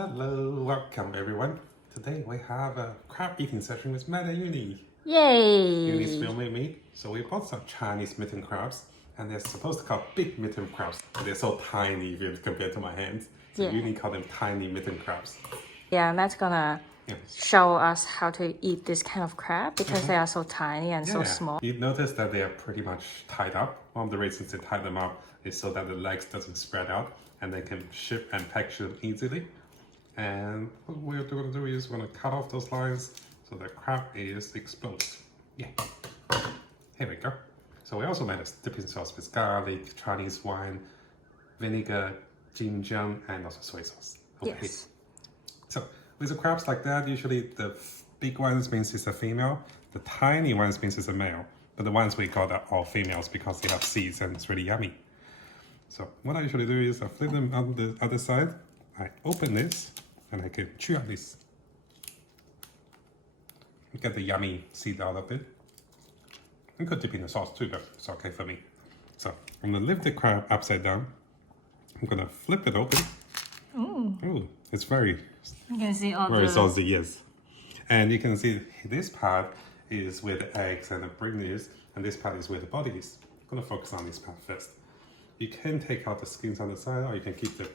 Hello, welcome everyone. Today we have a crab eating session with Matt and Uni. Yay! Uni's filming me. So we bought some Chinese Midden Crabs, and they're supposed to call big Midden Crabs, but they're so tiny if you compare to my hands. So Yeah. Uni called them tiny Midden Crabs. Yeah, Matt's gonna show us how to eat this kind of crab because they are so tiny and so small. You notice that they are pretty much tied up. One of the reasons they tie them up is so that the legs doesn't spread out and they can ship and package them easily. And what we're going to do is we're going to cut off those lines so the crab is exposed. Yeah, here we go. So we also made a dipping sauce with garlic, Chinese wine, vinegar, ginger, and also soy sauce. Okay. Yes. So with the crabs like that, usually the big ones means it's a female, the tiny ones means it's a male. But the ones we got are all females because they have seeds and it's really yummy. So what I usually do is I flip them on the other side. I open this and I can chew on this. Get the yummy seed out of it. You could dip in the sauce too, but it's okay for me. So I'm gonna lift the crab upside down. I'm gonna flip it open. Ooh, it's very You can see all very saucy, yes. And you can see this part is where the eggs and the brain is, and this part is where the body is. I'm gonna focus on this part first. You can take out the skins on the side, or you can keep them.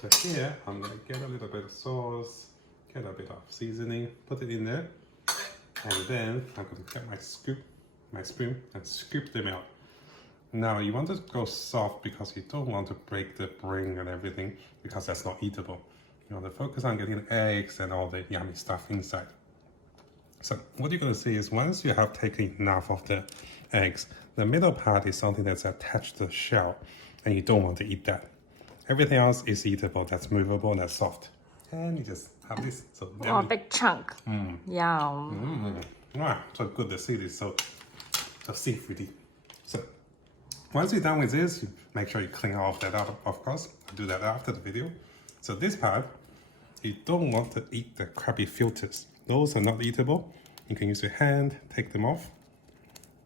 So here, I'm gonna get a little bit of sauce, get a bit of seasoning, put it in there, and then I'm gonna get my spoon, and scoop them out. Now you want to go soft because you don't want to break the brain and everything because that's not eatable. You want to focus on getting the eggs and all the yummy stuff inside. So what you're going to see is once you have taken enough of the eggs, the middle part is something that's attached to the shell and you don't want to eat that. Everything else is eatable, that's movable, that's soft. And you just have this. So a big chunk. Yum. So good, the seed is so seafoody. So once you're done with this, you make sure you clean all of that out, of course. I'll do that after the video. So this part, you don't want to eat the crabby filters. Those are not eatable. You can use your hand, take them off,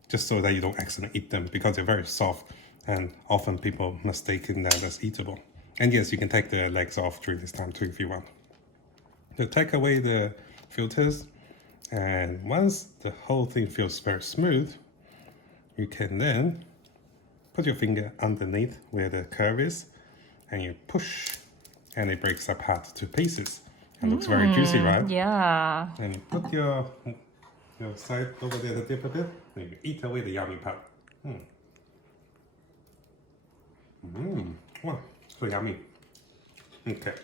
just so that you don't accidentally eat them because they're very soft and often people mistaken that as eatable. And yes, you can take the legs off during this time too if you want. So take away the filters, and once the whole thing feels very smooth, you can then put your finger underneath where the curve is and you push and it breaks apart to pieces. It looks very juicy, right? Yeah. And you put your side over there to dip a bit and you eat away the yummy part. Wow, so yummy. Okay,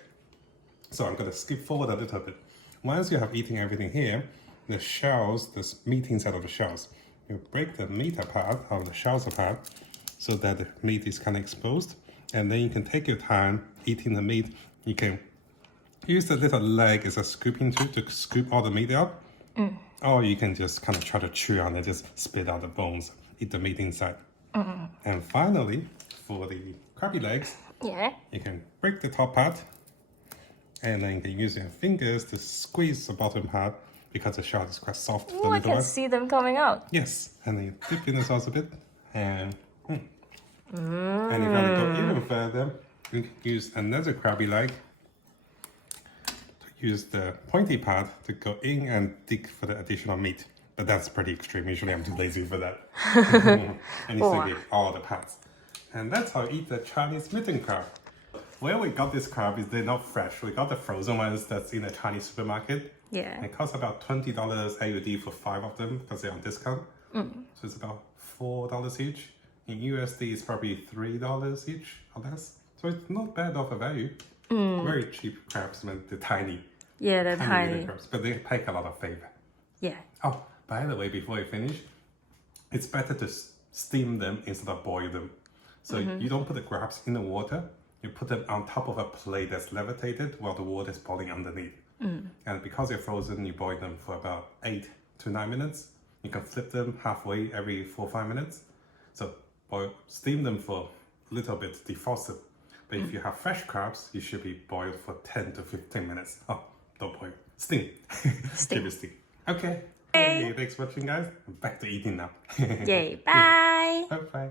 so I'm gonna skip forward a little bit. Once you have eaten everything here, the shells, the meat inside of the shells, you break the meat apart, or the shells apart, so that the meat is kind of exposed. And then you can take your time eating the meat. You can use the little leg as a scooping tool to scoop all the meat out. Or you can just kind of try to chew on it, just spit out the bones, eat the meat inside. And finally, for the crabby legs, you can break the top part and then you can use your fingers to squeeze the bottom part because the shell is quite soft for the I little can one. see them coming out. Yes, and then you dip in the sauce a bit and and if you want to go even further, you can use another crabby leg to use the pointy part to go in and dig for the additional meat. But that's pretty extreme. Usually I'm too lazy for that. And you still get all the parts. And that's how I eat the Chinese Midden Crab. Where we got this crab is they're not fresh. We got the frozen ones that's in the Chinese supermarket. Yeah. It costs about $20 AUD for 5 of them because they're on discount. So it's about $4 each. In USD, it's probably $3 each or less. So it's not bad of a value. Very cheap crabs, man. They're tiny. Yeah, they're tiny. Midden crabs, but they pack a lot of flavor. Yeah. Oh, by the way, before I finish, it's better to steam them instead of boil them. So you don't put the crabs in the water. You put them on top of a plate that's levitated while the water is boiling underneath. And because they're frozen, you boil them for about 8 to 9 minutes. You can flip them halfway every 4 or 5 minutes. So steam them for a little bit, defrost them. But if you have fresh crabs, you should be boiled for 10 to 15 minutes. Oh, don't boil, steam. Keep it steam. Okay. Hey, thanks for watching, guys. I'm back to eating now. Yay, bye. Bye-bye.